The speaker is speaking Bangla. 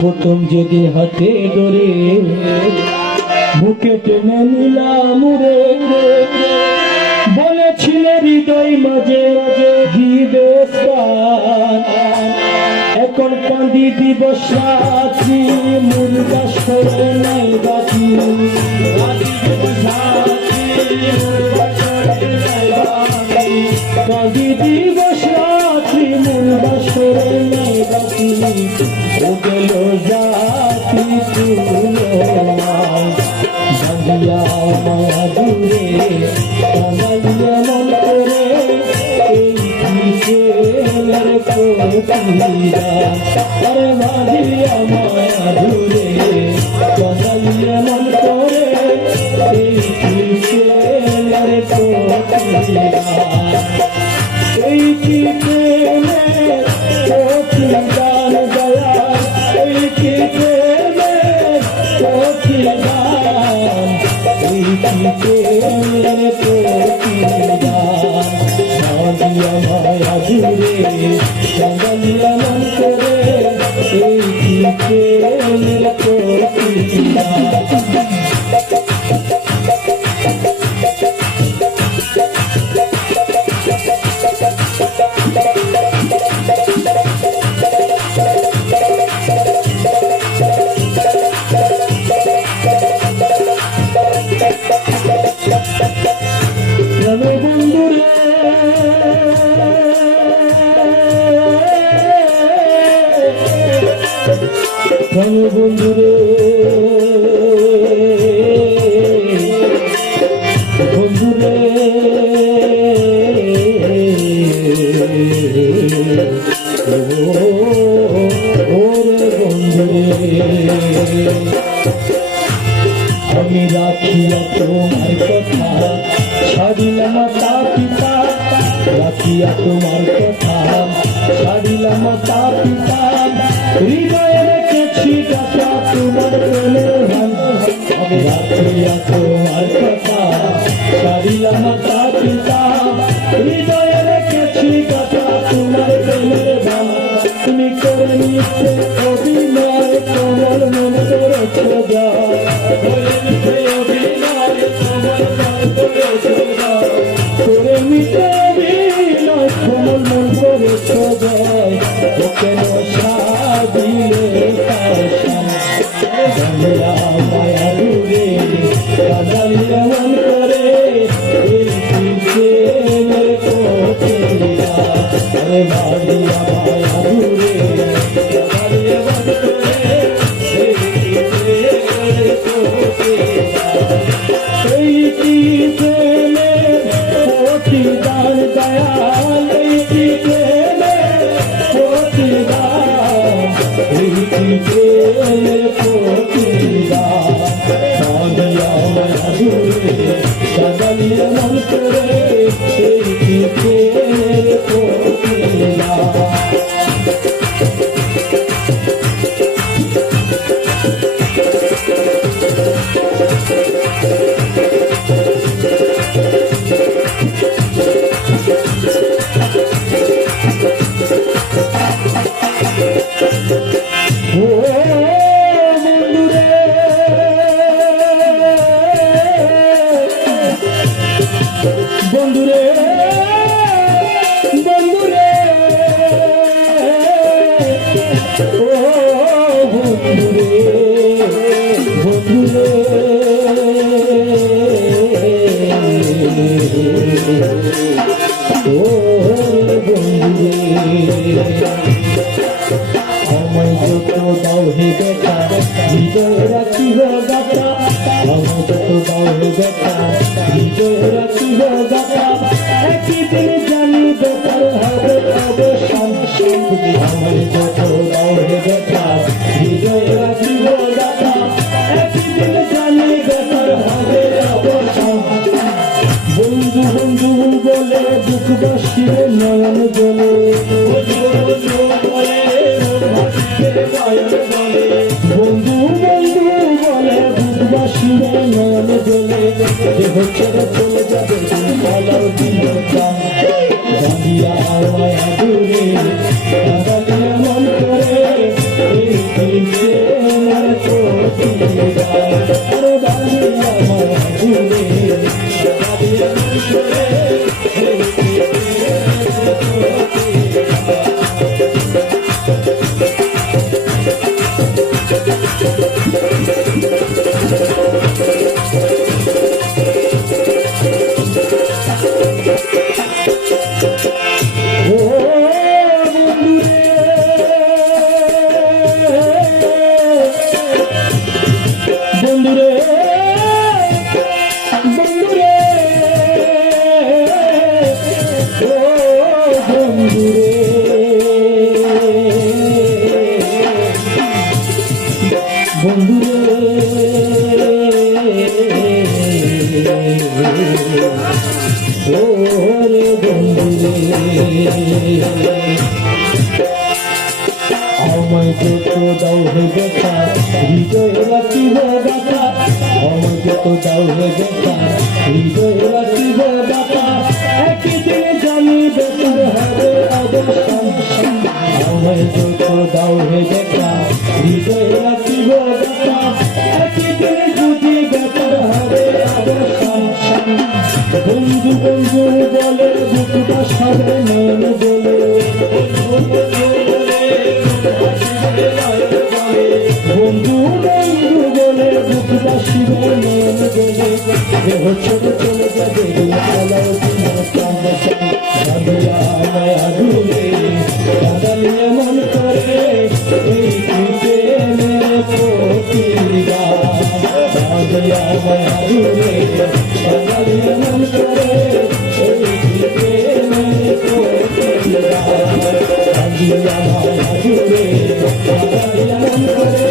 প্রথম যেদিন হাতে ধরে বুকে টেনে নিলাম রে, বলেছিলে হৃদয় মাঝে দিবে স্থান। এখন কান্দি দিবস রাত্রি মুর্দা সরে নাই বাকি, কান্দি দিবস রাত্রি মুর্দা সরে নাই বাকি। ও গেল জাতি বাঁধিয়া মায়া দূরে কামাইয়া মন করে এই প্রেমের প্রতিরা। আরে বাঁধিয়া মায়া দূরে কামাইয়া মন করে এই প্রেমের প্রতিরা। এই কি প্রেমের প্রতিদান দয়া, এই কি প্রেমের প্রতিদান, এই কি প্রেমের প্রতিদান। বাঁধিয়া মায়া দূরে কাঁদাইয়া মন করে এই কি প্রেমের প্রতিদান। বন্ধুরে বন্ধুরে ওরে বন্ধুরে, আমি রাখিয়া তোমার কথা ছাড়িলাম মাতা পিতা, রাখিয়া তোমার কথা ছাড়িলাম মাতা পিতা। হৃদয়ে রেখেছি গাছা তোমার প্রেমের গান, আমি রাখিয়া তোমার কথা ছাড়িলাম মাতা পিতা। হৃদয়ে রেখেছি গাছা তোমার প্রেমের গান। তুমি করে নিতে অভিনয় তোমার মন করেছ যায়, করে নিতে অভিনয় তোমার মন করেছ যায়, করে নিতে অভিনয় তোমার মন করেছ যায়। কেন সাদিলে বাঁধিয়া মায়া দূরে কাঁদাইয়া মন করে এই প্রেমের প্রতিদান। আরে বাঁধিয়া মায়া দূরে কাঁদাইয়া মন করে এই প্রেমের প্রতিদান। এই কি প্রেমের প্রতিদান দয়াল, এই কি প্রেমের প্রতিদান, এই কি প্রেমের প্রতিদান। বাঁধিয়া মায়া দূরে কাঁদাইয়া মন করে এই কি প্রেমের প্রতিদান। বন্ধুরে বন্ধুরে ও বন্ধুরে বন্ধুরে ও বন্ধুরে, আমায় যত দাও হে বেটা হৃদয় রাখিব গাথা, আমায় যত দাও হে বেটা হৃদয় রাখিব গাথা। একদিন জানি বেটার হবে অবসান, আমায় যত দাও হে বেটা হৃদয় রাখিব গাথা। একদিন জানি বেটার হবে অবসান। বন্ধু বন্ধু বলে দুঃখ বাসিরে নয়ন জলে, বন্ধু বন্ধু বলে বন্ধু বলে দুঃখবাসীরে নয়ন জলে। দেহ ছেড়ে চলে যাবে পালাও দিল প্রাণ, বাঁধিয়া মায়া দূরে কাঁদাইয়া মন করে প্রেমের প্রতিদান আরে বাড়ি আমার দূরে বাড়ি আমার দূরে বন্ধুরে বন্ধুরে ও বন্ধুরে বন্ধুরে ওরে বন্ধুরে আমায় যত দাও হে দেখা হৃদয়ে রাখিব ব্যথা আমায় যত দাও হে দেখা হৃদয়ে রাখিব ব্যথা একদিন জানি বেতর হবে অবসান আমায় যত দাও হে দেখা হৃদয়ে রাখিব ব্যথা একদিন বুঝি বেতর হবে অবসান বন্ধু বন্ধু বলে বুকটা সাবে নয়ন বলে বন্ধু বন্ধু বলে বুকটা শিবে নয়ন বলে দেহ ছেড়ে চলে যাবে আলাও দিন মায়া দূরে কাঁদালিয়ে মন করে এই প্রেমের প্রতিদান কাঁদালিয়া মায়া দূরে কাঁদালিয়ে মন করে এই প্রেমের প্রতিদান কাঁদালিয়া মায়া দূরে কাঁদালিয়া মন করে